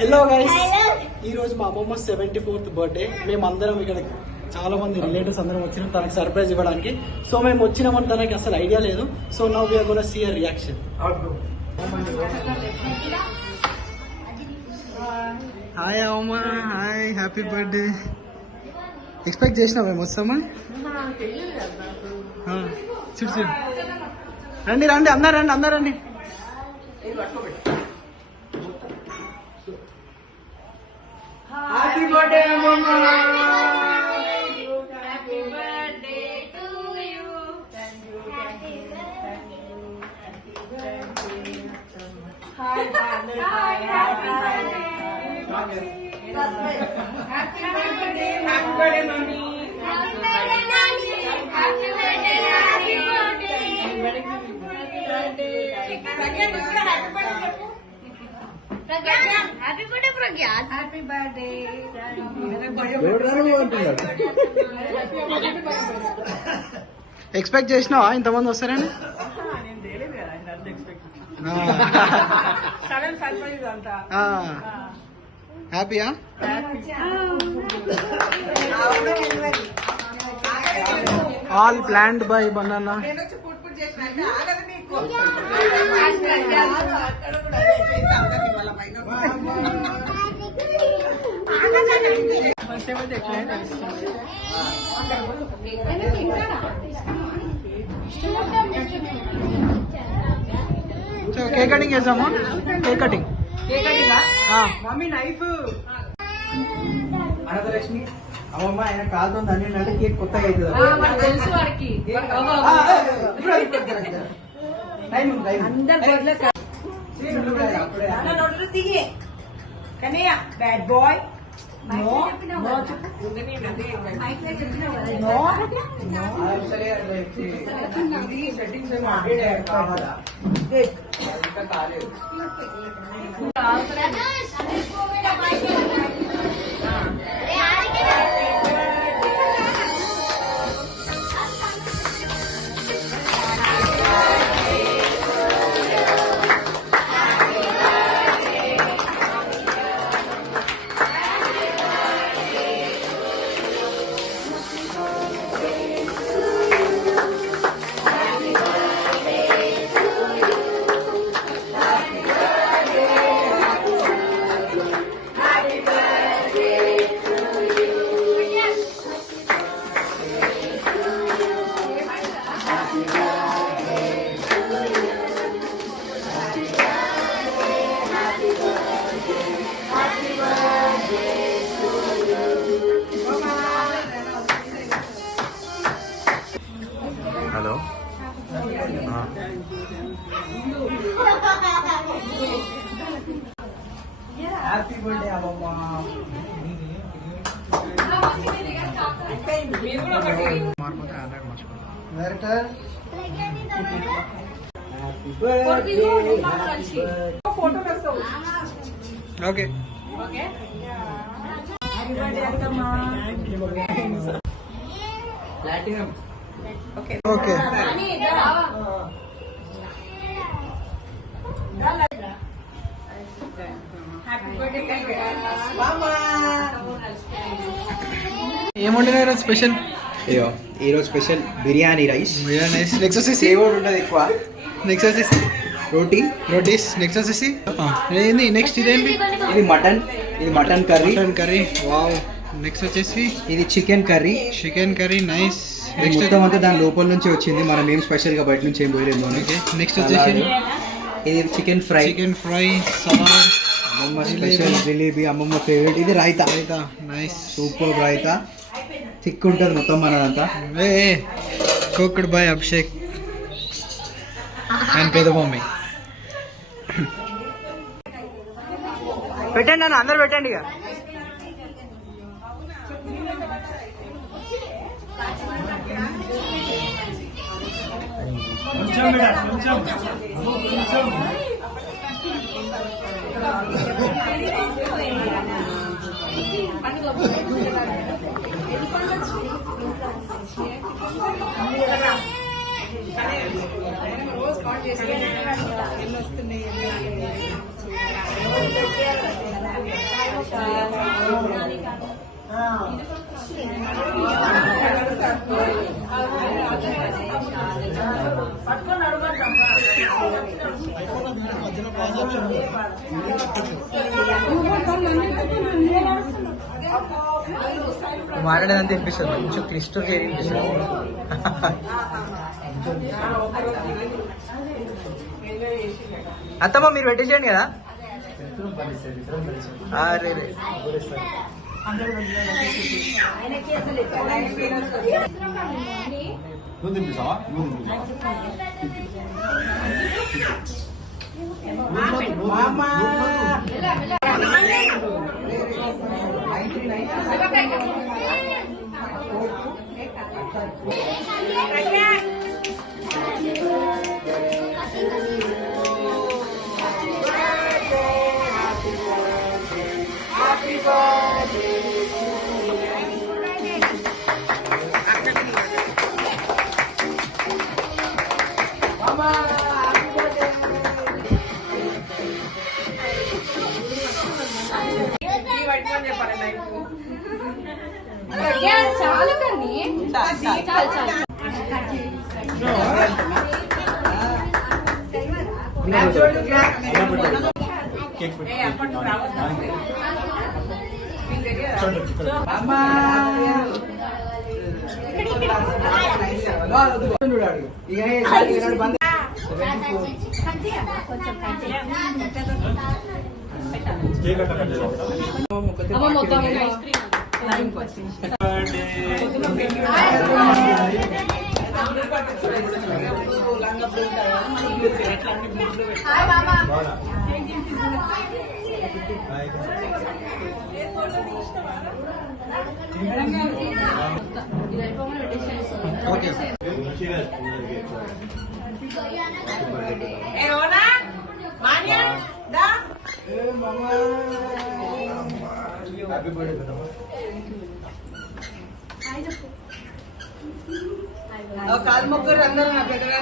Hello guys, ఈ రోజు మా అమ్మమ్మ 74th బర్త్డే. మేమందరం ఇక్కడ చాలా మంది రిలేటివ్స్ అందరం వచ్చినాం తనకి సర్ప్రైజ్ ఇవ్వడానికి. సో మేము వచ్చినామని తనకి అసలు ఐడియా లేదు. So now we are gonna see her reaction. Hi అమ్మ, హాయ్, హ్యాపీ బర్త్డే. ఎక్స్పెక్ట్ చేసినావు మేము వస్తామా? చూడు చూడు, రండి రండి, అందరు రండి, అందరు రండి. హ్యాపీ బర్త్డే అమ్మమ్మ. Happy birthday to you. Happy birthday mummy. Happy birthday Nani. Happy birthday happy birthday. Happy birthday Pragyan. Happy birthday. Expect చేసినావా ఇంతమంది వస్తారని? హ్యాపీయా? All planned by banana. Cake cutting చేసామా? Cake cutting. Mummy knife. Anantalakshmi అమ్మమ్మ ఆయన కాలుతుంది అని అంటే కేక్ కొత్తగా అవుతుంది. Kanayya bad boy. Hello, happy birthday అమ్మమ్మ. Director okay. ప్లాటినం. ఓకే. ఏం వండినారు స్పెషల్? ఈరోజు special biryani rice. Biryani rice. Next వచ్చేసి ఫ్లేవర్ ఉంటుంది ఎక్కువ. నెక్స్ట్ వచ్చేసి రోటీస్. నెక్స్ట్ వచ్చేసి ఏంది? నెక్స్ట్ ఇదేంటి? ఇది మటన్. ఇది mutton curry. Curry. Wow. Next వచ్చేసి ఇది చికెన్ కర్రీ. నైస్. నెక్స్ట్ అంతా దాని లోపల నుంచి వచ్చింది, మనం ఏం స్పెషల్ గా బయట నుంచి ఏం పోయలేదు. నెక్స్ట్ వచ్చేసి ఇది చికెన్ ఫ్రై. సలాడ్. అమ్మమ్మ స్పెషల్ జిలేబీ, అమ్మమ్మ ఫేవరెట్. ఇది raita. Nice. Super raita. Thick ఉంటుంది మొత్తం మనదంతా. కుక్డ్ బై అభిషేక్ అండ్ పేద మమ్మీ. పెట్టండి అన్న, అందరు పెట్టండి ఇక. మాట్లాడేదంతా వినిపిస్తుంది కొంచెం క్లిస్టర్ వినిపిస్తుంది. అత్తమ్మ మీరు పెట్టేసేయండి కదా. అరే రే. చాలా కానీ చాలా చాలా మొత్తం ఐస్ క్రీమ్ కాలు ముగ్గురు అందరూ నా పెద్దగా